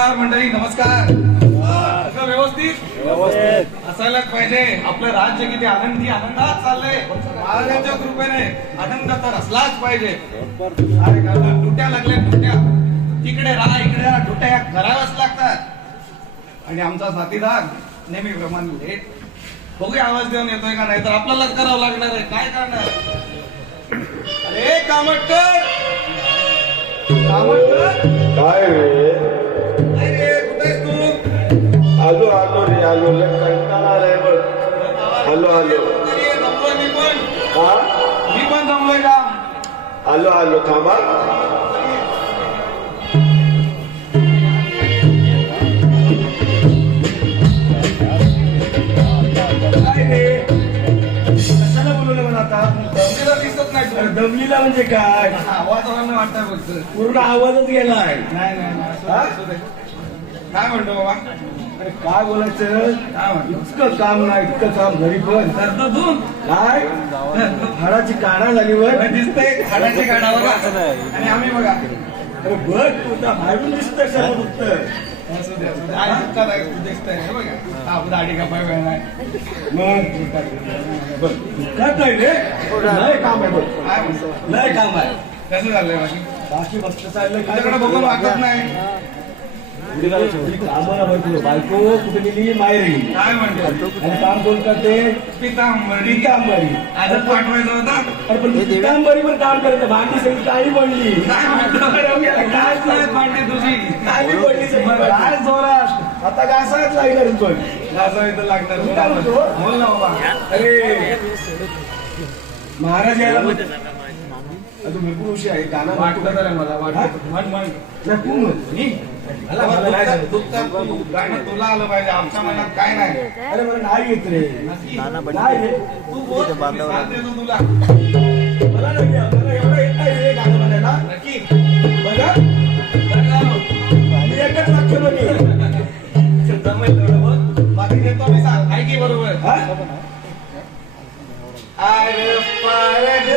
नमस्कार मंडळी, नमस्कार. सगळं व्यवस्थित असायलाच पाहिजे. आपलं राज्य किती आनंदात चाललंय. महाराजांच्या कृपेने आनंद तर असलाच पाहिजे. अरे का दुट्या लागल्या, दुट्या तिकडे राहा इकडे राहा, दुट्या कराव्याच लागतात. आणि आमचा साथीदार नेहमीप्रमाणे लेट. बघूया आवाज देऊन येतोय का नाही, तर आपल्यालाच करावं लागणार आहे. काय करणार? अरे कामटकर, कामटकर, काय रे? काय रे, कुठे आहेस तू? आलो रे, लय कंटाळा आलाय बघ. आलो. तरी ये, जमलोय मी पण. हा मी पण जमलोय का? आलो थांबा. काय रे, कशाला बोलवलं मला आता? दमलेला दिसत नाही तू. दमलीला म्हणजे काय? आवाजावरनं वाटतंय फक्त. पूर्ण आवाजच गेलाय. नाही असू दे. काय म्हणतो बाबा? अरे काय बोलायचं? काय म्हणतो? इतकं काम नाही, इतकं काम घरी पण करतो तू? काय हाडाची काढा झाली वर. दिसतंय हाडाची गाडा बघा. आणि आम्ही बघा. अरे बघ तू हाडून दिसतंय सर्व फक्त. असू दे. आज दुःखात आहे, तू दिसतंय हे बघा. हा दाढी कापाय वेळ नाही. मग बघ काय नाही रे, लय काम आहे बघ, काय म्हणतो? लय काम आहे. कसं झालंय बाकी? बाकी मस्त चाललंय. तुझ्याकडे बघून वाटत नाही. कामाला बघतो. बायको कुठे गेली? माहेरी. काय म्हणतो? आणि काम कोण करते? पितांबरी. पितांबरी. आजच पाठवायचं होतं. अरे पण पितांबरी पण काम करायचं. भांडी सगळी काळी पडली. काय म्हणतो? काय नाही भांडी तुझी. काळी पडली सगळी. काय जोरात आता घासायच लागणार पण. असं इथं लागणार. तू काय म्हणतो? बोल ना बाबा. अरे महाराज यायला तू बिलकुल उशी आहे. गाणं वाटलं तर मला वाटलं. म्हण नाही, तू म्हण. मी? गाणं तुला आलं पाहिजे, आमच्या मनात काय नाही. अरे मला नाही येत रे. नाही रे. तू बोल, मी साथ देतो तुला. मला नाही येत. मला एवढं येत नाही रे गाणं म्हणायला. नक्की बघा मी एकच वाक्य म्हणे. जमेल एवढं बघ. बाकी देतो मी साथ. आहे की बरोबर? हा? अरे पार ग,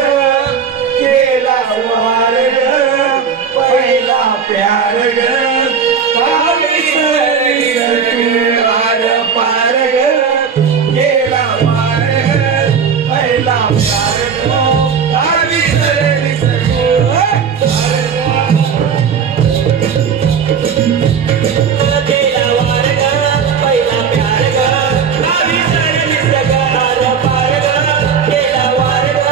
केला वार ग, पहिला प्यार ग, का विसरलीस तू आर पार ग, केला वार ग, पहिला प्यार ग, का विसरलीस तू आर केला वार ग, पहिला प्यार ग, का विसरलीस ग आर पार ग, केला वार ग,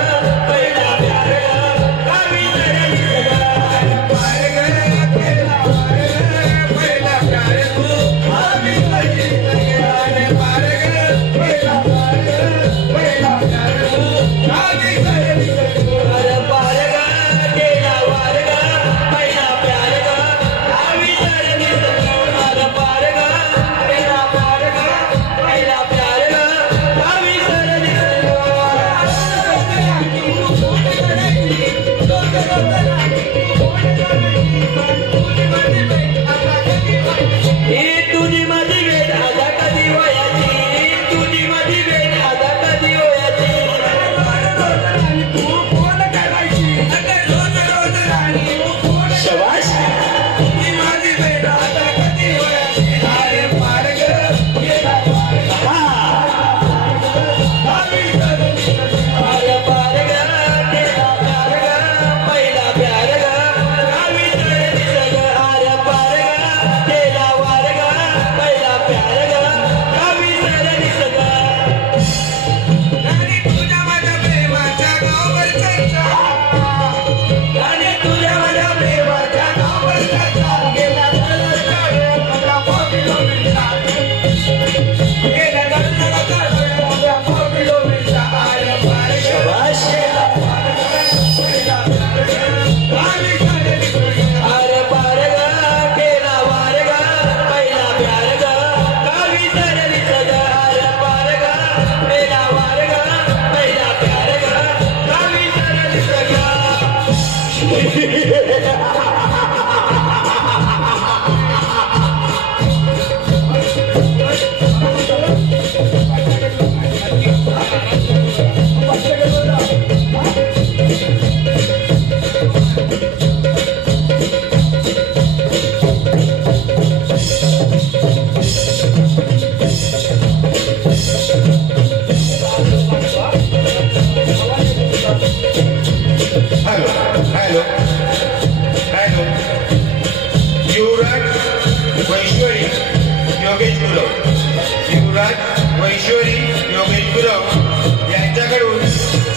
पहिला प्यार ग, का विसरलीस ग आर पार ग, केला वार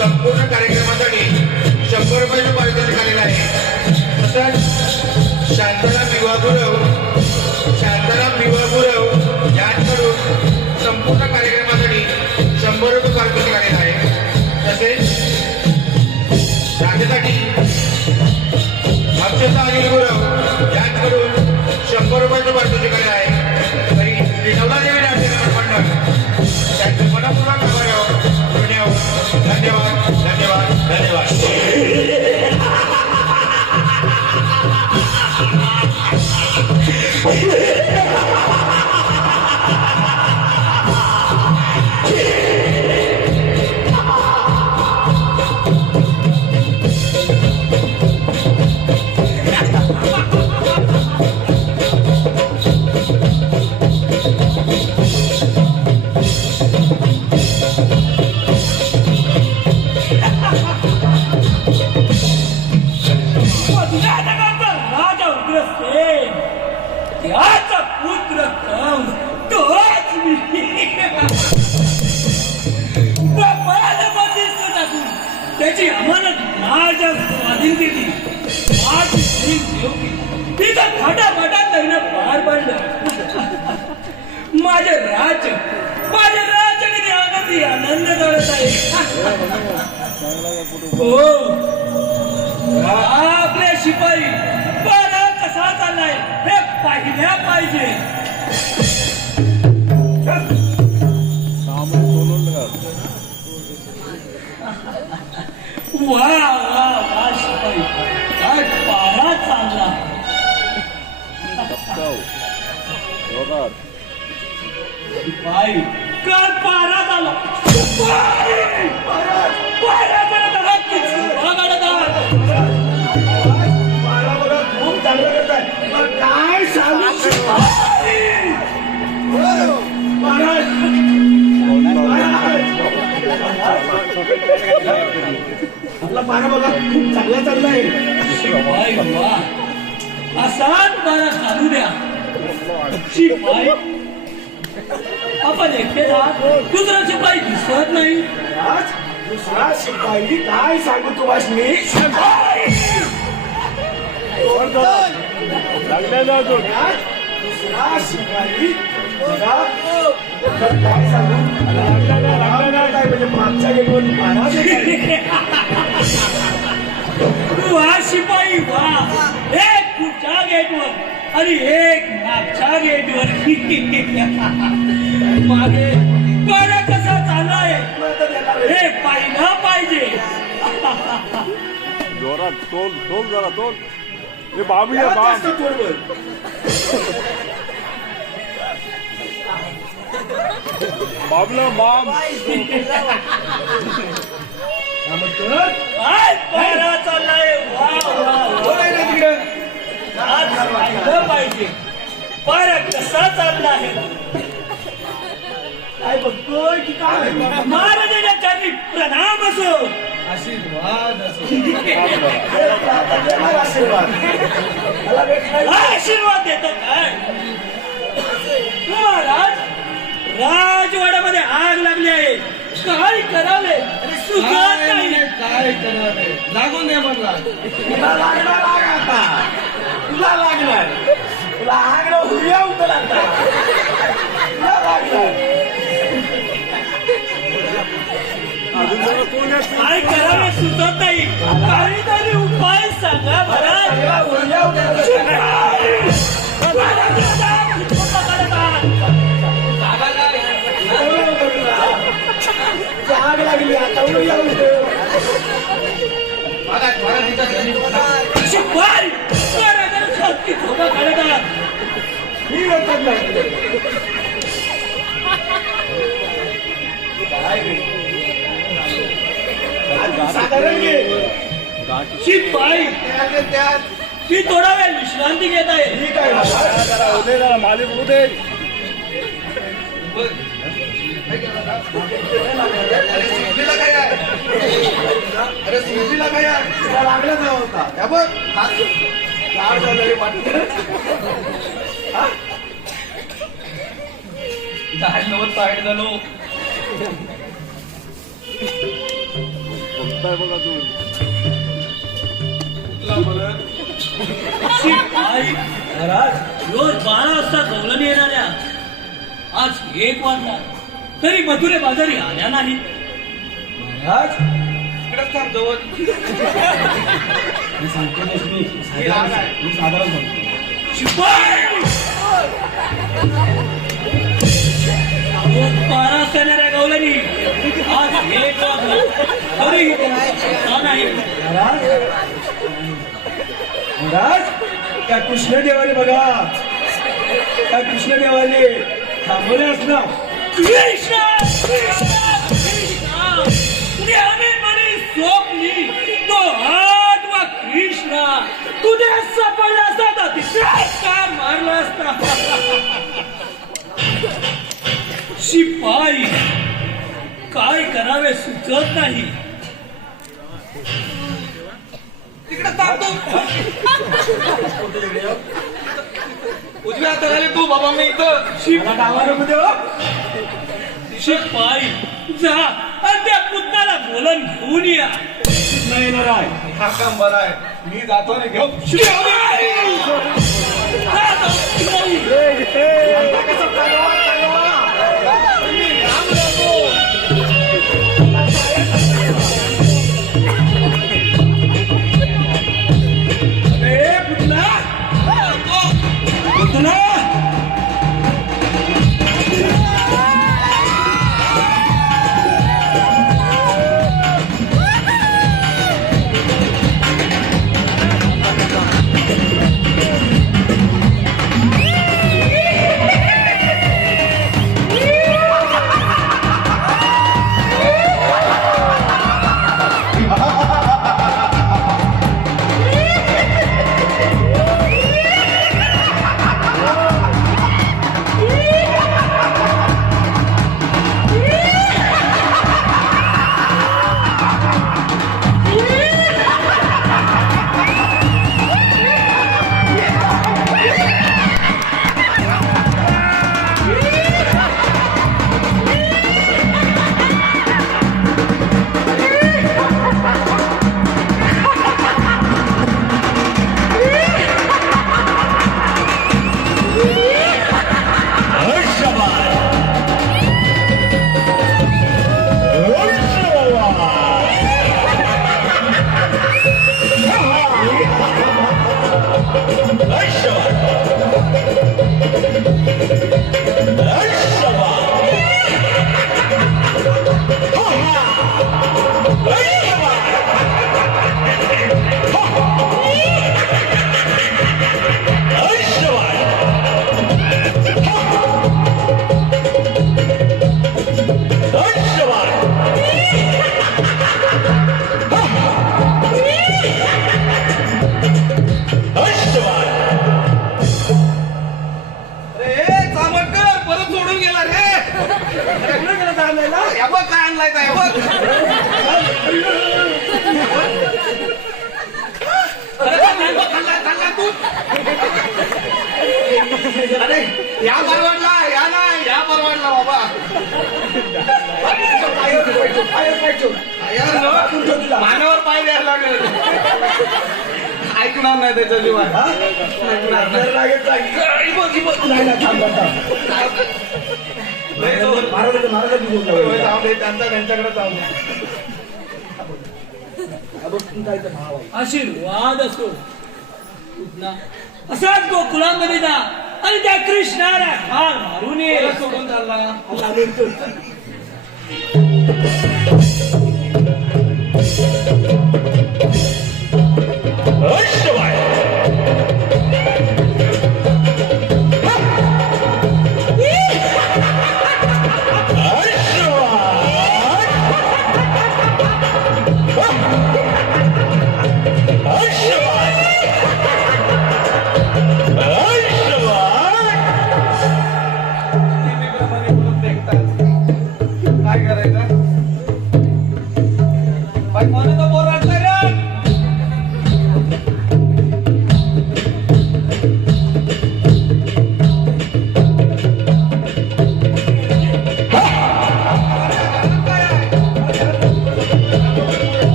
संपूर्ण कार्यक्रमासाठी 100 रुपयाचं पारितोषिक आलेलं आहे. तसंच शांताराम विवाह गुरव यांच्याकडून संपूर्ण कार्यक्रमासाठी 100 रुपये पारितोषिक आलेलं आहे. तसेच राहण्यासाठी अक्षता अनिल गुरव यांच्याकडून 100 रुपयाचं पारितोषिक आलेलं आहे. तरी श्री नवलादेवी नाट्य मंडळ त्यांचे मनपूर्वक आभार आहोत. धन्यवाद धन्यवाद धन्यवाद. राजा उग्रसेन त्याचा पुत्र कंस तोच मी टाकून त्याची अमानत माझ्या स्वाधीन केली. माझी बहीण देवकी तिचा फटाफटात लग्न पार पाडलं. माझे राज्य किती आनंद करत आहे. हो आपले शिपाई बरा कसा चाललाय हे पाहिल्या पाहिजे. वा वा वा शिपाई काय पारा चालला. शिपाई काय पारा झाला. पारा करत आहात की झुरळा काढत आहात. खूप चांगलं करताय. पण काय सांगू आपला पारा बघा खूप चांगला चाललाय. शिपाई वा असाच पारा चालू द्या. शिपाई आपण एकटे आहात. दुसरा शिपाई दिसत नाही. आज दुसरा शिपाई काय सांगू तुम्हाला मी. दुसरा शिपाई बघा, काय सांगू काय म्हणजे मागच्या गेटवर पारा देताय. वा शिपाई वा एक पुढच्या गेटवर आणि एक मागच्या गेटवर. मागे पारा कसा चाललाय हे पाहिलं पाहिजे. जोरात तोल तोल जरा तोल. हे बाबी आहे बाब. बाबला बाब. काय पारा चाललाय. वा वा वा आज पाहिलं पाहिजे पारा कसा चालला आहे. काय बघतोय की काय महाराजांच्या चरणी प्रणाम असो. आशीर्वाद असो. आशीर्वाद मला भेटला. आशीर्वाद देतो काय. महाराज राजवाड्यामध्ये आग लागली आहे. काय करावे सुचत नाही. काय करावे लागून दे म्हणला. तुला लागणार आग आता. तुला लागणार. तुला आग ना हुर्या उतरला आता. तुला लागणार. अजून जरा कोण आहे? काय करावे सुचत नाही. काहीतरी उपाय सांगा महाराज. तुला हुर्या उतरला. आग लागली आता हुर्या उतरला. शिपाई महाराजांना शक्ती धोका काढत आहात. ही रक्कम नाही. साधारण घे. शिपाई मी थोडा वेळ विश्रांती घेत आहे. ठीक आहे ना. जरा उदे जरा मालिक उदे. सुटलेला काय आहे? अरे सुटलेला काय आहे? तुला लागला ना होता. या बघ हात लाड झालेले वाटतं. हा? साईड झालो. करताय बघा तुम्ही. शिपाई महाराज रोज 12 वाजता कौलनी येणाऱ्या आज 1 वाजला तरी मधुरे बाजारी आल्या नाही. महाराज इकडेच थांब जवळ. मी सांगतो मी साधारण सांगतो. शिपाई रोज 12 वाजता येणाऱ्या कौलनी आज 1 वाजला तरी का नाही. महाराज त्या कृष्णदेवाने बघा, त्या कृष्णदेवाने थांबवले असणार. कृष्ण कृष्ण कृष्ण ज्ञानी मनी स्वप्नी तो आठवा कृष्ण तुझे सापडला असता तर तिसरा मारला असता. शिपाई काय करावे सुचत नाही. तिकडे थांब तू. उजव्या हाताखाली तू बाबा मी इथं. शिपाई जा आणि त्या पुतणाला बोलून घेऊन या. नाही येणार आहे. हा काम बरं आहे. मी जातो ना घेऊन. अरे या परवडला या नाही या परवडला बाबा मानावर पाय द्यायला लागेल ऐकणार नाही त्याच्या जीवात त्यांच्याकडे जाऊ आशीर्वाद असो असाच गोकुळामध्ये जा आणि त्या कृष्णाला ठार मारून ये. सोडून चालला काय करायचं बाई कोणी तो बोर वाटलाय रे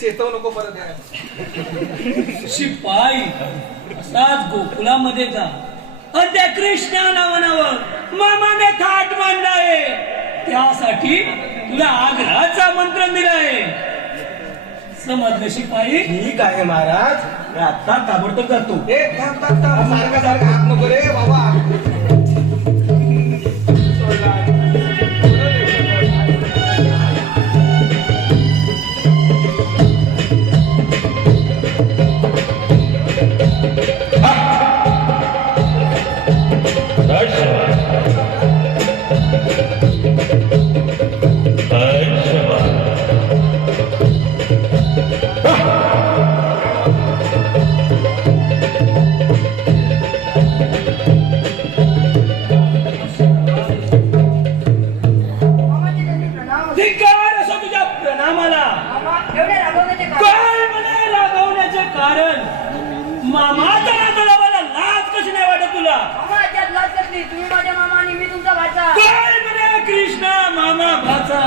चेतव नको परत यार. शिपाई असाच गोकुलामध्ये जा आणि त्या कृष्णा नावानावर मामाने थाट मांडलाय. त्यासाठी तुला आग्रहाचं आमंत्रण दिलंय. समजलं शिपाई? ठीक आहे महाराज, मी आता ताबडतोब जातो. ए थांब थांब थांब, सारखा सारखा हात नको रे बाबा. सोडला. मामाचे त्यांनी प्रणाम. धिक्कार असो तुझ्या प्रणामाला. मामा एवढे रागवण्याचे कारण? काय म्हणे रागवण्याचे कारण? मामाचा नातलावाला लाज कशी नाही वाटत तुला? मामा याच्यात लाज कसली? तुम्ही माझ्या मामा आणि मी तुमचा भाचा. काय म्हणे कृष्णा मामा भाचा?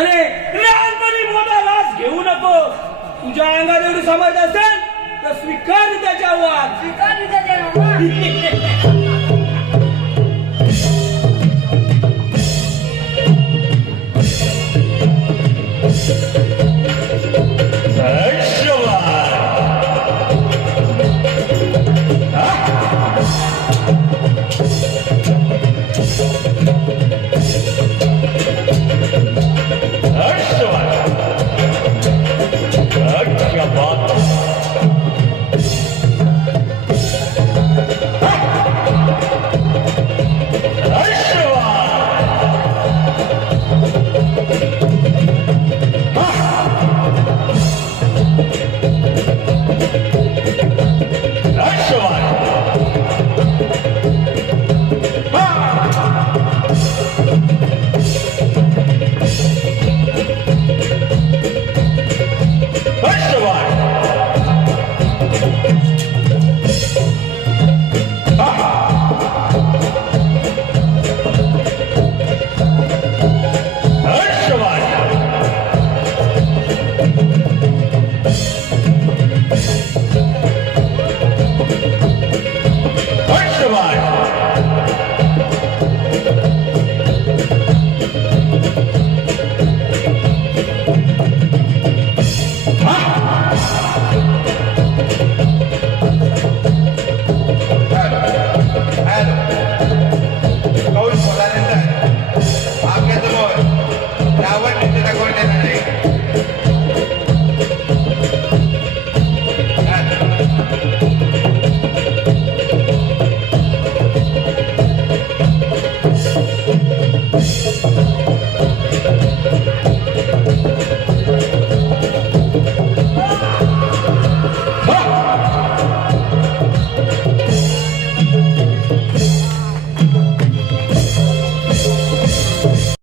अरे लहानपणी मोठा लाच घेऊ नको. तुझ्या अंगात एवढी समज असेल तर स्वीकार त्याच्या आवाज. स्वीकार विचार द्या मामा.